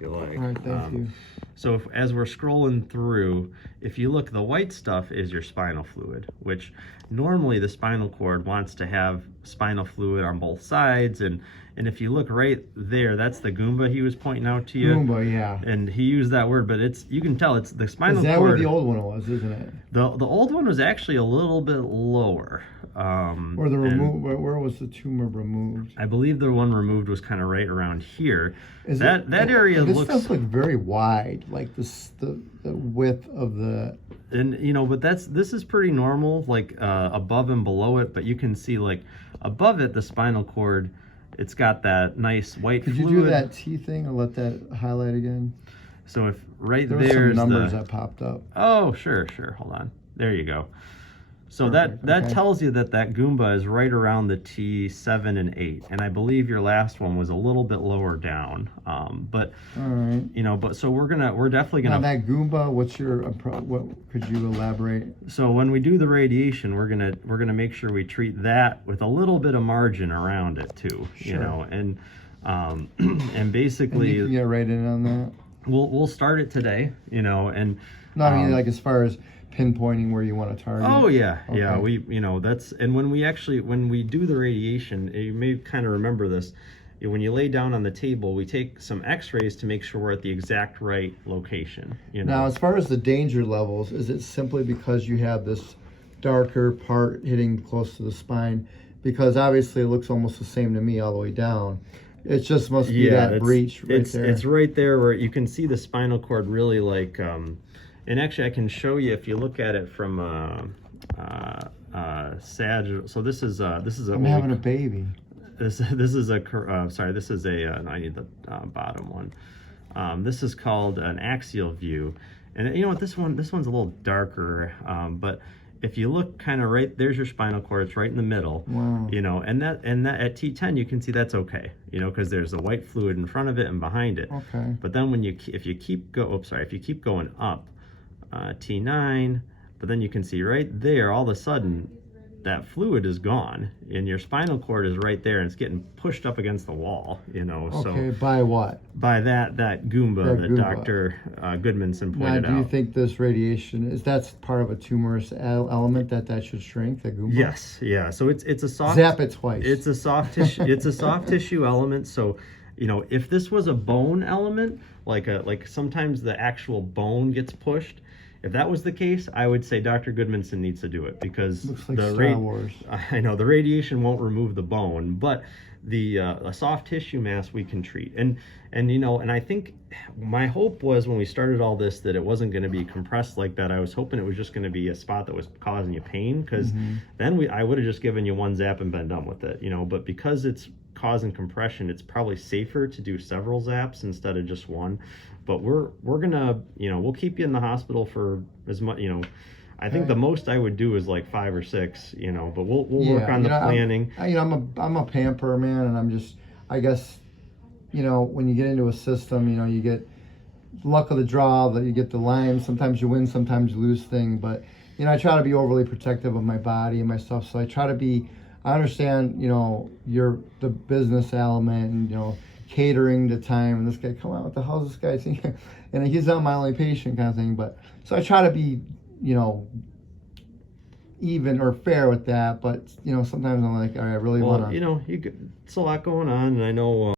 you like. All right, thank you. So as we're scrolling through, if you look, the white stuff is your spinal fluid, which normally the spinal cord wants to have spinal fluid on both sides. And if you look right there, that's the Goomba he was pointing out to you. Goomba, yeah. And he used that word, but you can tell it's the spinal cord. Is that what the old one was, isn't it? The old one was actually a little bit lower. Where was the tumor removed? I believe the one removed was kind of right around here. That area this looks. This does look very wide, like the width of the. And but this is pretty normal, like above and below it. But you can see, like, above it, the spinal cord, it's got that nice white fluid. Could you do that T thing and let that highlight again? So if right there there's some numbers that popped up. Oh, sure. Hold on. There you go. So that tells you that Goomba is right around the T7 and 8, and I believe your last one was a little bit lower down. But all right, but so we're definitely gonna. Now that Goomba, what could you elaborate? So when we do the radiation, we're gonna make sure we treat that with a little bit of margin around it too. Sure. And basically, and you can get right in on that. We'll start it today. And no, I mean, like, as far as pinpointing where you want to target. Oh yeah, okay. Yeah. We that's, and when we do the radiation, you may kind of remember this. When you lay down on the table, we take some X-rays to make sure we're at the exact right location. Now, as far as the danger levels, is it simply because you have this darker part hitting close to the spine? Because obviously it looks almost the same to me all the way down. It just must be that breach right there. It's right there where you can see the spinal cord really, like. And actually, I can show you if you look at it from Sag. So this is a. I'm having a baby. This is a. Sorry, this is a. I need the bottom one. This is called an axial view, and you know what? This one's a little darker. But if you look kind of right, there's your spinal cord. It's right in the middle. Wow. And that at T10 you can see that's okay. Because there's the white fluid in front of it and behind it. Okay. But then if you keep going up. T9, but then you can see right there, all of a sudden that fluid is gone and your spinal cord is right there and it's getting pushed up against the wall, Okay, by what? By that Goomba that Dr. Goodmanson pointed out. Now, do you think this radiation that's part of a tumorous element that should shrink, the Goomba? Yes, yeah. So it's a soft. Zap it twice. It's a soft tissue. It's a soft tissue element. So if this was a bone element, like sometimes the actual bone gets pushed. If that was the case, I would say Dr. Goodmanson needs to do it, because looks like Star Wars. I know the radiation won't remove the bone, but a soft tissue mass we can treat. And I think my hope was when we started all this that it wasn't going to be compressed like that. I was hoping it was just going to be a spot that was causing you pain, because then I would have just given you one zap and been done with it. But because it's causing compression, it's probably safer to do several zaps instead of just one. But we're gonna, we'll keep you in the hospital for as much, I think the most I would do is like 5 or 6, but we'll work on the planning. I'm a pamper man, and I guess, when you get into a system, you get luck of the draw, that you get the line. Sometimes you win, sometimes you lose thing. But, I try to be overly protective of my body and my stuff. So I understand, the business element and, catering the time, and this guy, come on, what the hell is this guy saying? And he's not my only patient, kind of thing. But so I try to be, even or fair with that. But sometimes I'm like, all right, I really want to. It's a lot going on, and I know.